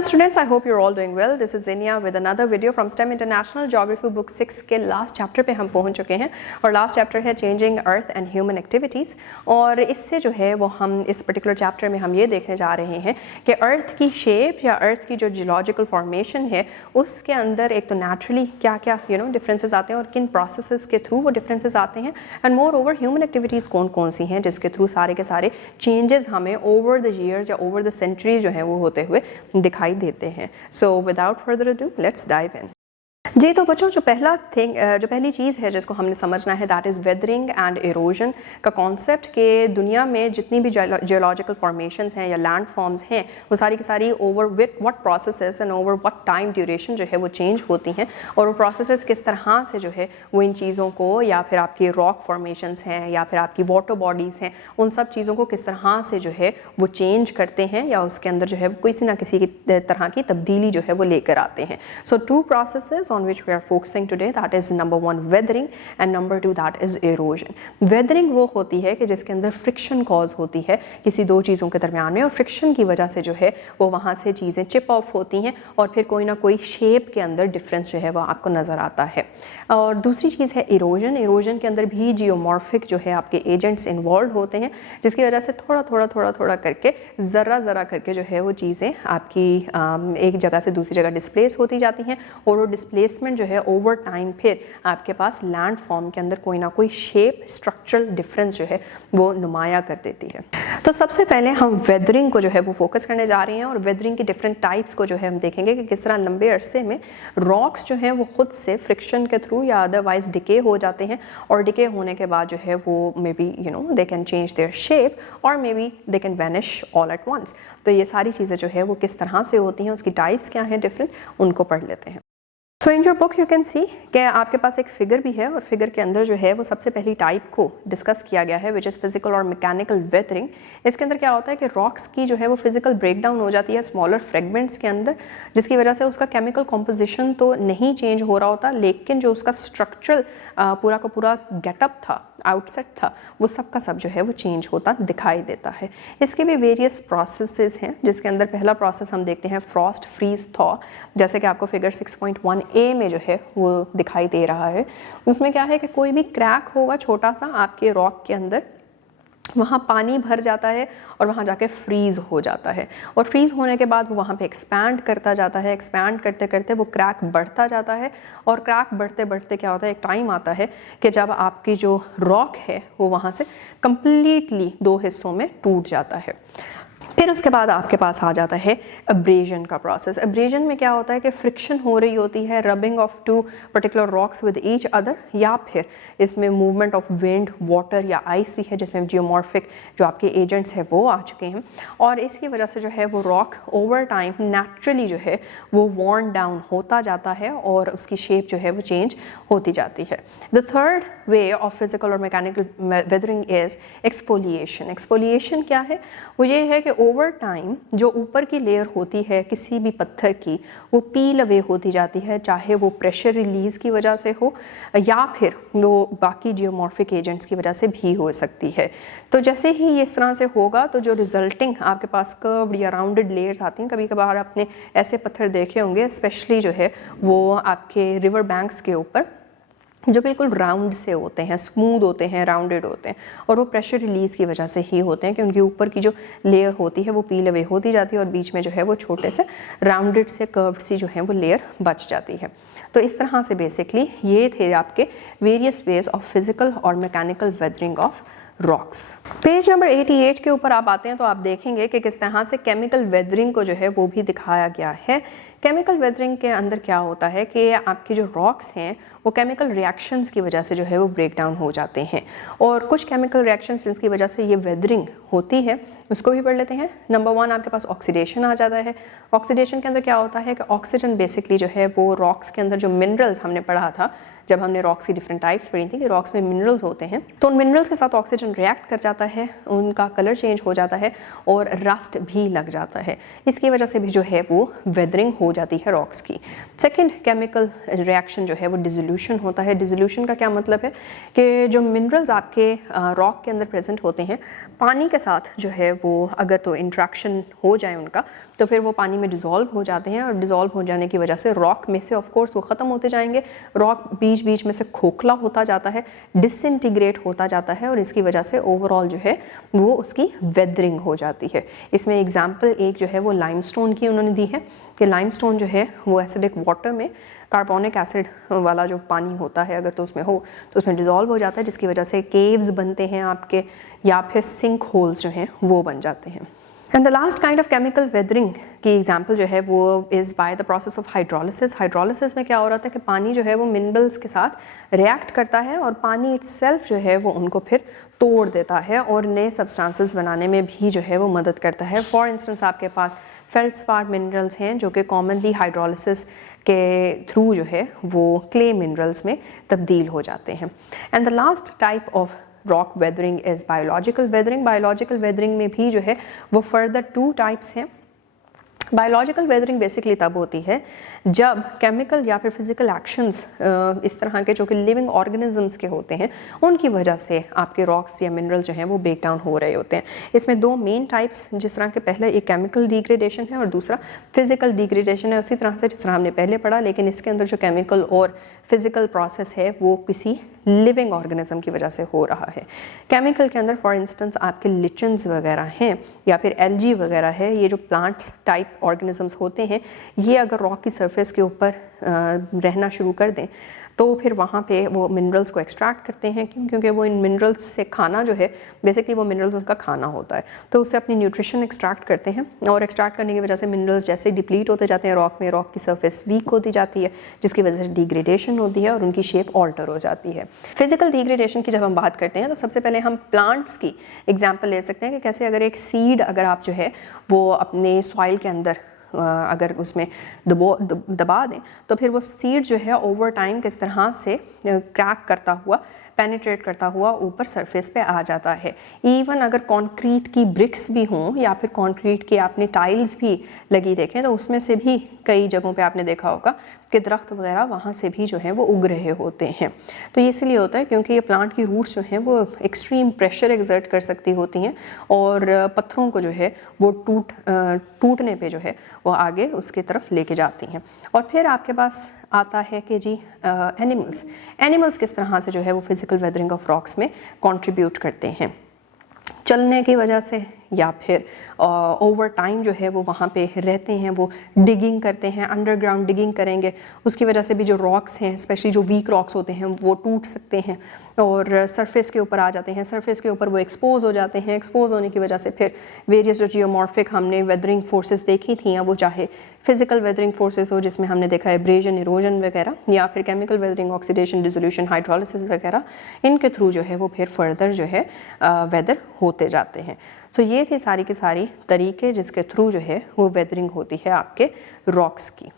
Hello students, I hope you're all doing well. This is Zinia with another video from STEM International Geography Book 6 के last chapter पे हम पहुंच चुके हैं और लास्ट चैप्टर है changing earth and human activities. और इससे जो है वो हम इस पर्टिकुलर चैप्टर में हम ये देखने जा रहे हैं कि अर्थ की शेप या अर्थ की जो जियोलॉजिकल फॉर्मेशन है उसके अंदर एक तो नेचुरली क्या क्या डिफरेंसेस आते हैं और किन प्रोसेसेस के थ्रू वो डिफरेंसेस आते हैं, and more over human activities कौन कौन सी हैं जिसके थ्रू सारे के सारे चेंजेस हमें ओवर द ईयर्स या ओवर द सेंचुरीज जो है वो होते हुए दिखाई देते हैं। So without further ado let's dive in. जी तो बच्चों जो पहली चीज़ है जिसको हमने समझना है that is weathering and erosion का कॉन्सेप्ट के दुनिया में जितनी भी जियोलॉजिकल फॉर्मेशंस हैं या लैंड फॉर्म्स हैं वो सारी की सारी over with what processes and over what time duration जो है वो चेंज होती हैं, और वो प्रोसेसेस किस तरह से जो है वो इन चीज़ों को या फिर आपकी रॉक फॉर्मेशंस हैं या फिर आपकी वाटर बॉडीज़ हैं उन सब चीज़ों को किस तरह से जो है वो चेंज करते हैं या उसके अंदर जो है किसी ना किसी तरह की तब्दीली जो है वो लेकर आते हैं। So two processes on which we are focusing today, that is number 1 weathering and number 2 that is erosion. weathering वो होती है कि जिसके अंदर फ्रिक्शन कॉज होती है किसी दो चीज़ों के दरमियान में, और फ्रिक्शन की वजह से जो है वो वहाँ से चीज़ें चिप ऑफ होती हैं और फिर कोई ना कोई शेप के अंदर डिफरेंस जो है वो आपको नज़र आता है। और दूसरी चीज़ है इरोजन। इरोजन के अंदर भी जियोमॉर्फिक जो है आपके एजेंट्स इन्वॉल्व होते हैं जिसकी वजह से थोड़ा करके ज़रा करके जो है वो चीज़ें आपकी एक जगह से दूसरी जगह डिस्प्लेस होती जाती हैं, और वो डिस्प्लेसमेंट जो है ओवर टाइम फिर आपके पास लैंड फॉर्म के अंदर कोई ना कोई शेप स्ट्रक्चरल डिफरेंस जो है वो नुमाया कर देती है। तो सबसे पहले हम वेदरिंग को जो है वो फोकस करने जा रहे हैं, और वेदरिंग की डिफरेंट टाइप्स को जो है हम देखेंगे कि किस तरह लंबे अरसे में रॉक्स जो हैं वो खुद से फ्रिक्शन के थ्रू या अदरवाइज डिके हो जाते हैं, और डिके होने के बाद जो है वो may be they can change their shape और may be they can vanish all at once. तो ये सारी चीज़ें जो है वो किस तरह से होती हैं, उसकी टाइप्स क्या हैं डिफरेंट, उनको पढ़ लेते हैं। So in your book you can see कि आपके पास एक फिगर भी है, और फिगर के अंदर जो है वो सबसे पहली टाइप को डिस्कस किया गया है विच इज़ फिजिकल और मैकेनिकल वेदरिंग। इसके अंदर क्या होता है कि रॉक्स की जो है वो फिजिकल ब्रेकडाउन हो जाती है स्मॉलर फ्रेगमेंट्स के अंदर, जिसकी वजह से उसका केमिकल कॉम्पोजिशन तो नहीं चेंज हो रहा होता, लेकिन जो उसका स्ट्रक्चरल पूरा का पूरा गेटअप था, आउटसेट था, वो सब का सब जो है वो चेंज होता दिखाई देता है। इसके भी वेरियस प्रोसेसेस हैं जिसके अंदर पहला प्रोसेस हम देखते हैं फ्रॉस्ट फ्रीज थॉ, जैसे कि आपको फिगर 6.1a में जो है वो दिखाई दे रहा है। उसमें क्या है कि कोई भी क्रैक होगा छोटा सा आपके रॉक के अंदर, वहाँ पानी भर जाता है और वहाँ जाके फ्रीज़ हो जाता है, और फ्रीज़ होने के बाद वो वहाँ पे एक्सपैंड करता जाता है। एक्सपैंड करते करते वो क्रैक बढ़ता जाता है, और क्रैक बढ़ते बढ़ते क्या होता है, एक टाइम आता है कि जब आपकी जो रॉक है वो वहाँ से कम्प्लीटली दो हिस्सों में टूट जाता है। फिर उसके बाद आपके पास आ जाता है अब्रेजन का प्रोसेस। अब्रेजन में क्या होता है कि फ्रिक्शन हो रही होती है, rubbing off to particular rocks with each other, या फिर इसमें मूवमेंट ऑफ विंड, वाटर या आइस भी है जिसमें जियोमॉर्फिक जो आपके एजेंट्स हैं वो आ चुके हैं, और इसकी वजह से जो है वो रॉक ओवर टाइम नेचुरली जो है वो वॉर्न डाउन होता जाता है और उसकी शेप जो है वो चेंज होती जाती है। The third way of physical और mechanical weathering is exfoliation. Exfoliation क्या है, वो ये है कि ओवर टाइम जो ऊपर की लेयर होती है किसी भी पत्थर की वो पील अवे होती जाती है, चाहे वो प्रेशर रिलीज की वजह से हो या फिर वो बाकी जियोमॉर्फिक एजेंट्स की वजह से भी हो सकती है। तो जैसे ही ये इस तरह से होगा तो जो रिजल्टिंग आपके पास कर्व्ड या राउंडेड लेयर्स आती हैं, कभी कभार आपने ऐसे पत्थर देखे होंगे स्पेशली जो है वो आपके रिवर बैंक्स के ऊपर जो बिल्कुल राउंड से होते हैं, स्मूथ होते हैं, राउंडेड होते हैं, और वो प्रेशर रिलीज़ की वजह से ही होते हैं कि उनके ऊपर की जो लेयर होती है वो पील अवे होती जाती है और बीच में जो है वो छोटे से राउंडेड से कर्व्ड सी जो है वो लेयर बच जाती है। तो इस तरह से बेसिकली ये थे आपके वेरियस वेज ऑफ फिजिकल और mechanical weathering of rocks. Page number 88 के ऊपर आप आते हैं तो आप देखेंगे कि किस तरह से केमिकल वेदरिंग को जो है वो भी दिखाया गया है। केमिकल वेदरिंग के अंदर क्या होता है कि आपकी जो रॉक्स हैं वो केमिकल रिएक्शंस की वजह से जो है वो ब्रेक डाउन हो जाते हैं, और कुछ केमिकल रिएक्शंस जिनकी वजह से ये वेदरिंग होती है उसको भी पढ़ लेते हैं। नंबर 1 आपके पास ऑक्सीडेशन आ जाता है। ऑक्सीडेशन के अंदर क्या होता है कि ऑक्सीजन बेसिकली जो है वो रॉक्स के अंदर जो मिनरल्स हमने पढ़ा था जब हमने रॉक्स की डिफरेंट टाइप्स पढ़ी थी कि रॉक्स में मिनरल्स होते हैं, तो उन मिनरल्स के साथ ऑक्सीजन रिएक्ट कर जाता है, उनका कलर चेंज हो जाता है और रस्ट भी लग जाता है। इसकी वजह से भी जो है वो वेदरिंग हो हो जाती है रॉक्स की। सेकेंड केमिकल रिएक्शन जो है वो डिसोल्यूशन होता है। डिसोल्यूशन का क्या मतलब है कि जो मिनरल्स आपके रॉक के अंदर प्रेजेंट होते हैं, पानी के साथ जो है वो अगर तो इंट्रैक्शन हो जाए उनका, तो फिर वो पानी में डिज़ोल्व हो जाते हैं और डिज़ोल्व हो जाने की वजह से रॉक में से ऑफ कोर्स वो ख़त्म होते जाएंगे। रॉक बीच बीच में से खोखला होता जाता है, डिसइंटीग्रेट होता जाता है और इसकी वजह से ओवरऑल जो है वो उसकी वेदरिंग हो जाती है। इसमें एग्जाम्पल एक जो है वो लाइमस्टोन की उन्होंने दी है कि लाइमस्टोन जो है वो एसिडिक वाटर में कार्बोनिक एसिड वाला जो पानी होता है अगर तो उसमें हो तो उसमें डिज़ोल्व हो जाता है, जिसकी वजह से केव्स बनते हैं आपके, या फिर सिंक होल्स जो हैं वो बन जाते हैं। And the last kind of chemical weathering की एग्जांपल जो है वो is by the process of hydrolysis. Hydrolysis में क्या हो रहा था कि पानी जो है वो मिनरल्स के साथ रिएक्ट करता है और पानी इटसेल्फ जो है वो उनको फिर तोड़ देता है और नए सब्सटेंसेस बनाने में भी जो है वो मदद करता है। फॉर इंस्टेंस आपके पास फेल्डस्पार मिनरल्स हैं जो कि कॉमनली हाइड्रोलिसिस के थ्रू जो है वो क्ले मिनरल्स में तब्दील हो जाते हैं। And the last type of rock weathering is biological weathering. Biological weathering में भी जो है वो फर्दर 2 टाइप्स हैं। बायोलॉजिकल वेदरिंग बेसिकली तब होती है जब केमिकल या फिर फिजिकल एक्शंस इस तरह के जो कि लिविंग ऑर्गेनिजम्स के होते हैं उनकी वजह से आपके रॉक्स या मिनरल्स जो हैं वो ब्रेक डाउन हो रहे होते हैं। इसमें 2 मेन टाइप्स, जिस तरह के पहले एक केमिकल डिग्रेडेशन है और दूसरा फिजिकल डिग्रेडेशन है, उसी तरह से जिस तरह हमने पहले पढ़ा, लेकिन इसके अंदर जो केमिकल और फिजिकल प्रोसेस है वो किसी लिविंग ऑर्गेनिज्म की वजह से हो रहा है। केमिकल के अंदर फॉर इंस्टेंस आपके लिचन्स वगैरह हैं या फिर एल्गी वगैरह है, ये जो प्लांट टाइप ऑर्गेनिजम्स होते हैं, ये अगर रॉक की सरफेस के ऊपर रहना शुरू कर दें तो फिर वहाँ पे वो मिनरल्स को एक्सट्रैक्ट करते हैं। क्यों? क्योंकि वो इन मिनरल्स से खाना जो है बेसिकली वो मिनरल्स उनका खाना होता है, तो उससे अपनी न्यूट्रिशन एक्सट्रैक्ट करते हैं और एक्सट्रैक्ट करने की वजह से मिनरल्स जैसे डिप्लीट होते जाते हैं रॉक में, रॉक की सरफेस वीक होती जाती है, जिसकी वजह से डिग्रेडेशन होती है और उनकी शेप ऑल्टर हो जाती है। फिजिकल डिग्रेडेशन की जब हम बात करते हैं तो सबसे पहले हम प्लांट्स की एग्जाम्पल ले सकते हैं कि कैसे अगर एक सीड अगर आप जो है वो अपने सॉइल के अंदर अगर उसमें दबा दें तो फिर वो सीड जो है ओवर टाइम किस तरह से क्रैक करता हुआ, पेनिट्रेट करता हुआ ऊपर सरफेस पे आ जाता है। इवन अगर कंक्रीट की ब्रिक्स भी हों या फिर कंक्रीट की आपने टाइल्स भी लगी देखें तो उसमें से भी कई जगहों पे आपने देखा होगा कि दरख्त वगैरह वहाँ से भी जो है वो उग रहे होते हैं। तो ये इसलिए होता है क्योंकि ये प्लांट की रूट्स जो हैं वो एक्सट्रीम प्रेशर एक्सर्ट कर सकती होती हैं और पत्थरों को जो है वो टूटने पे जो है वो आगे उसकी तरफ लेके जाती हैं। और फिर आपके पास आता है कि जी एनिमल्स किस तरह से जो है वो फिजिकल वेदरिंग ऑफ रॉक्स में कंट्रीब्यूट करते हैं, चलने की वजह से या फिर ओवर टाइम जो है वो वहाँ पे रहते हैं, वो डिगिंग करते हैं, अंडरग्राउंड डिगिंग करेंगे, उसकी वजह से भी जो रॉक्स हैं स्पेशली जो वीक रॉक्स होते हैं वो टूट सकते हैं और सरफेस के ऊपर आ जाते हैं, सरफेस के ऊपर वो एक्सपोज हो जाते हैं। एक्सपोज होने की वजह से फिर वेरियस जो जियोमॉर्फिक हमने वेदरिंग फोर्सेस देखी थी, वो चाहे फिजिकल वेदरिंग फोर्सेस हो जिसमें हमने देखा है एब्रेजन, इरोजन वगैरह, या फिर chemical weathering, oxidation, dissolution, hydrolysis वगैरह, इनके थ्रू जो है वो फिर फर्दर जो है वेदर होते जाते हैं। तो ये थी सारी की सारी तरीके जिसके थ्रू जो है वो वेदरिंग होती है आपके रॉक्स की।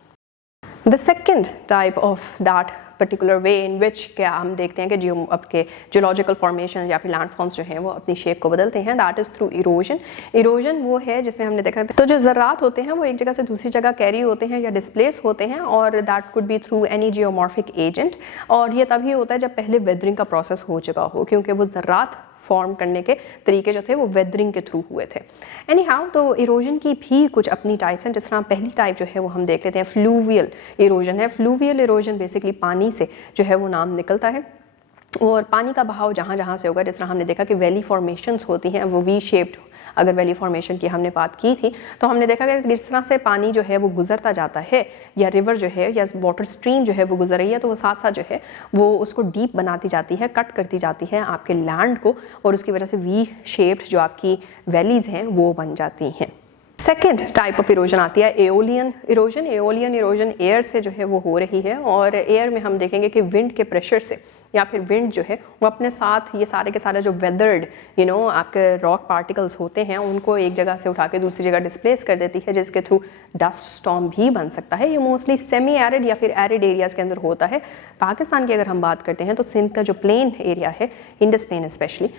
The second type of that particular way in which क्या हम देखते हैं कि जो आपके जियोलॉजिकल फॉर्मेशन या फिर लैंडफॉर्म्स जो हैं वो अपनी शेप को बदलते हैं, that is through erosion. Erosion वो है जिसमें हमने देखा तो जो ज़रात होते हैं वो एक जगह से दूसरी जगह कैरी होते हैं या डिस्प्लेस होते हैं और that could be through any geomorphic agent, और ये तभी होता है जब पहले वेदरिंग का प्रोसेस हो चुका हो, क्योंकि वो ज़रात फॉर्म करने के तरीके जो थे वो वेदरिंग के थ्रू हुए थे। एनी हाउ, तो इरोजन की भी कुछ अपनी टाइप्स हैं। जिस तरह पहली टाइप जो है वो हम देख लेते हैं, फ्लूवियल इरोजन है। फ्लूवियल इरोजन बेसिकली पानी से जो है वो नाम निकलता है और पानी का बहाव जहाँ जहाँ से होगा, जिस तरह हमने देखा कि वैली फॉर्मेशंस होती हैं वो वी शेप्ड, अगर वैली फॉर्मेशन की हमने बात की थी तो हमने देखा कि जिस तरह से पानी जो है वो गुजरता जाता है या रिवर जो है या वाटर स्ट्रीम जो है वो गुजर रही है तो वो साथ साथ जो है वो उसको डीप बनाती जाती है, कट करती जाती है आपके लैंड को, और उसकी वजह से वी शेप्ड जो आपकी वैलीज हैं वो बन जाती हैं। सेकेंड टाइप ऑफ इरोजन आती है aeolian erosion. Aeolian erosion air से जो है वो हो रही है और एयर में हम देखेंगे कि विंड के प्रेशर से या फिर विंड जो है वो अपने साथ ये सारे के सारे जो वेदर्ड आपके रॉक पार्टिकल्स होते हैं उनको एक जगह से उठा के दूसरी जगह डिस्प्लेस कर देती है, जिसके थ्रू डस्ट स्टॉर्म भी बन सकता है। ये मोस्टली सेमी एरिड या फिर एरिड एरियाज़ के अंदर होता है। पाकिस्तान की अगर हम बात करते हैं तो सिंध का जो प्लेन एरिया है, इंडस प्लेन स्पेशली,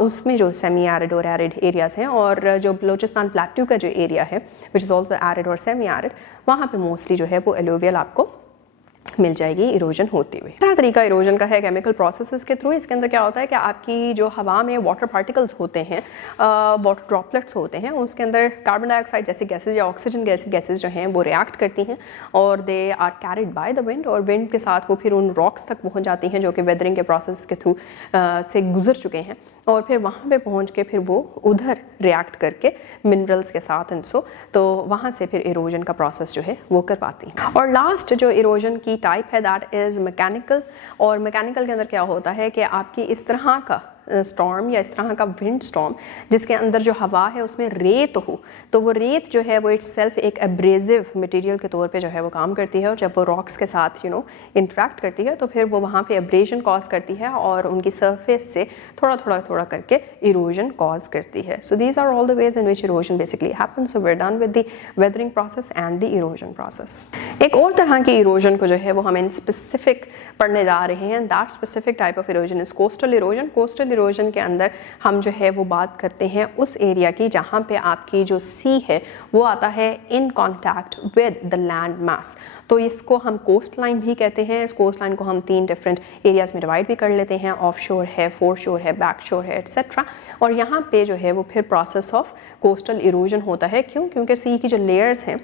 उसमें जो सेमी एरिड और एरिड एरियाज़ हैं, और जो बलोचिस्तान प्लेट्यू का जो एरिया है विच इज़ ऑल्सो एरिड और सेमी एरिड, वहाँ पे मोस्टली जो है वो एलुवियल आपको मिल जाएगी इरोजन होते हुए। दूसरा तरीका इरोजन का है केमिकल प्रोसेसेस के थ्रू। इसके अंदर क्या होता है कि आपकी जो हवा में वाटर पार्टिकल्स होते हैं, वाटर ड्रॉपलेट्स होते हैं, उसके अंदर कार्बन डाइऑक्साइड जैसी गैसेज या ऑक्सीजन जैसी गैसेज जो हैं वो रिएक्ट करती हैं और they are carried by the wind, और विंड के साथ वो फिर उन रॉक्स तक पहुंच जाती हैं जो कि वेदरिंग के प्रोसेस के थ्रू से गुजर चुके हैं, और फिर वहाँ पे पहुँच के फिर वो उधर रिएक्ट करके मिनरल्स के साथ तो वहाँ से फिर इरोजन का प्रोसेस जो है वो करवाती हैं। और लास्ट जो इरोजन की टाइप है दैट इज़ मैकेनिकल। और मैकेनिकल के अंदर क्या होता है कि आपकी इस तरह का स्टॉर्म या इस तरह का विंड स्टॉर्म जिसके अंदर जो हवा है उसमें रेत हो, तो वो रेत जो है वो इट्सेल्फ एक एब्रेजिव मटेरियल के तौर पे जो है वो काम करती है, और जब वो रॉक्स के साथ इंटरेक्ट करती है तो फिर वो वहाँ पे एब्रेजन कॉज करती है और उनकी सरफेस से थोड़ा करके इरोजन कॉज करती है। So these are all the ways in which erosion basically happens. So we are done with the weathering process and the erosion process. एक और तरह की इरोजन को जो है वो हम इन स्पेसिफिक पढ़ने जा रहे हैं। That specific type of erosion is coastal erosion. Coastal erosion के अंदर हम जो है वो बात करते हैं उस एरिया की जहाँ पे आपकी जो सी है वो आता है in contact with the land mass. तो इसको हम कोस्ट लाइन भी कहते हैं। इस कोस्ट लाइन को हम 3 डिफरेंट एरियाज में डिवाइड भी कर लेते हैं, ऑफ शोर है, फोर शोर है, बैक शोर है, एट्सेट्रा। और यहाँ पे जो है वो फिर प्रोसेस ऑफ कोस्टल इरोजन होता है। क्यों? क्योंकि सी की जो लेयर्स हैं,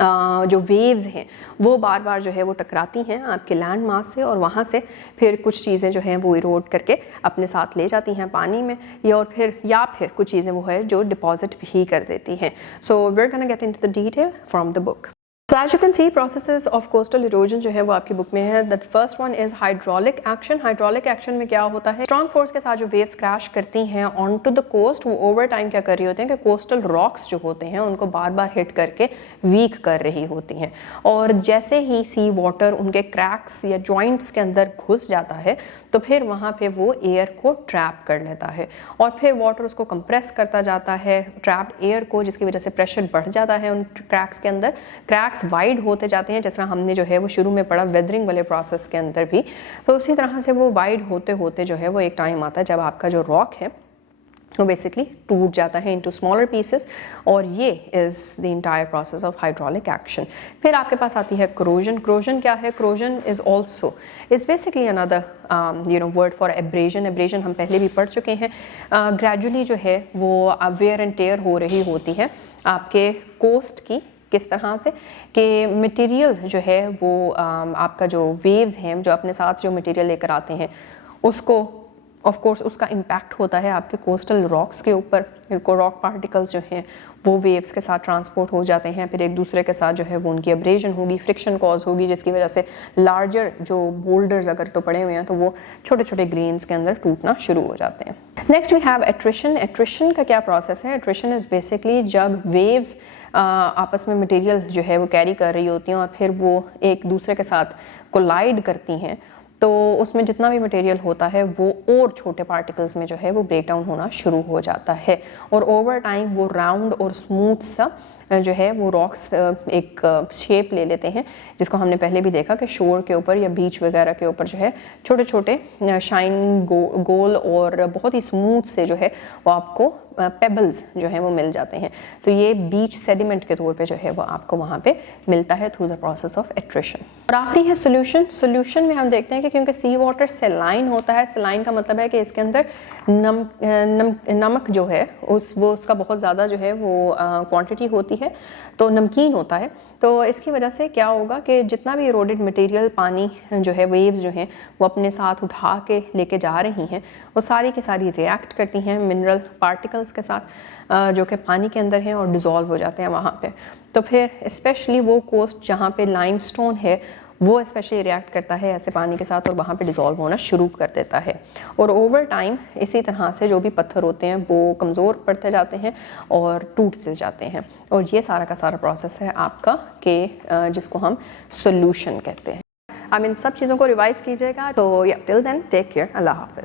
जो वेव्स हैं, वो बार बार जो है वो टकराती हैं आपके लैंड मास से, और वहाँ से फिर कुछ चीज़ें जो हैं वो इरोड करके अपने साथ ले जाती हैं पानी में, या फिर कुछ चीज़ें वो है जो डिपॉजिट भी कर देती हैं। So we are gonna get into the detail from the book. So as you can see, processes of coastal erosion जो है वो आपकी बुक में है। The first one is hydraulic action। hydraulic action में क्या होता है, strong force के साथ जो waves crash करती हैं onto the coast, वो over time क्या कर रही होते हैं कि coastal rocks जो होते हैं उनको बार बार hit करके weak कर रही होती हैं, और जैसे ही sea water उनके cracks या joints के अंदर घुस जाता है तो फिर वहाँ पे वो एयर को ट्रैप कर लेता है, और फिर वाटर उसको कंप्रेस करता जाता है ट्रैप्ड एयर को, जिसकी वजह से प्रेशर बढ़ जाता है उन क्रैक्स के अंदर। क्रैक्स वाइड होते जाते हैं, जिस तरह हमने जो है वो शुरू में पढ़ा वेदरिंग वाले प्रोसेस के अंदर भी। तो उसी तरह से वो वाइड होते होते जो है वो एक टाइम आता है जब आपका जो रॉक है वो बेसिकली टूट जाता है इनटू स्मॉलर पीसेस, और ये is the entire process of hydraulic action. फिर आपके पास आती है क्रोजन। क्रोजन क्या है? Corrosion is basically another word for abrasion. Abrasion हम पहले भी पढ़ चुके हैं। ग्रेजुअली जो है वो वेयर एंड टेयर हो रही होती है आपके कोस्ट की, किस तरह से कि मटेरियल जो है वो आपका जो वेव्स हैं जो अपने साथ जो मटेरियल लेकर आते हैं उसको ऑफ कोर्स उसका इम्पैक्ट होता है आपके कोस्टल रॉक्स के ऊपर। रॉक पार्टिकल्स जो हैं वो वेव्स के साथ ट्रांसपोर्ट हो जाते हैं, फिर एक दूसरे के साथ जो है वो उनकी एब्रेजन होगी, फ्रिक्शन कॉज होगी, जिसकी वजह से लार्जर जो बोल्डर्स अगर तो पड़े हुए हैं तो वो छोटे छोटे ग्रेन्स के अंदर टूटना शुरू हो जाते हैं। Next we have attrition. Attrition का क्या प्रोसेस है? एट्रिशन इज़ बेसिकली जब वेव्स आपस में मटेरियल जो है वो कैरी कर रही होती हैं और फिर वो एक दूसरे के साथ कोलाइड करती हैं, तो उसमें जितना भी मटेरियल होता है वो और छोटे पार्टिकल्स में जो है वो ब्रेक डाउन होना शुरू हो जाता है, और ओवर टाइम वो राउंड और स्मूथ सा जो है वो रॉक्स एक शेप ले लेते हैं, जिसको हमने पहले भी देखा कि शोर के ऊपर या बीच वगैरह के ऊपर जो है छोटे छोटे शाइन गोल और बहुत ही स्मूथ से जो है वो आपको पेबल्स जो है वो मिल जाते हैं। तो ये बीच सेडिमेंट के तौर पे जो है वो आपको वहाँ पे मिलता है through the process of attrition. और आखिरी है सोल्यूशन। सोल्यूशन में हम देखते हैं कि क्योंकि सी वाटर सेलाइन होता है, सेलाइन का मतलब है कि इसके अंदर नमक जो है उसका बहुत ज़्यादा जो है वो क्वांटिटी होती है, तो नमकीन होता है। तो इसकी वजह से क्या होगा कि जितना भी इरोडेड मटेरियल पानी जो है वेव्स जो हैं वो अपने साथ उठा के लेके जा रही हैं, वो सारी की सारी रिएक्ट करती हैं मिनरल पार्टिकल्स के साथ जो कि पानी के अंदर हैं और डिज़ोल्व हो जाते हैं वहाँ पे। तो फिर स्पेशली वो कोस्ट जहाँ पे लाइमस्टोन है वो स्पेशली रिएक्ट करता है ऐसे पानी के साथ और वहाँ पे डिज़ोल्व होना शुरू कर देता है, और ओवर टाइम इसी तरह से जो भी पत्थर होते हैं वो कमज़ोर पड़ते जाते हैं और टूट से जाते हैं, और ये सारा का सारा प्रोसेस है आपका कि जिसको हम सोल्यूशन कहते हैं। आप इन सब चीज़ों को रिवाइज़ कीजिएगा। तो या टिल देन टेक केयर, अल्लाह हाफ़िज़।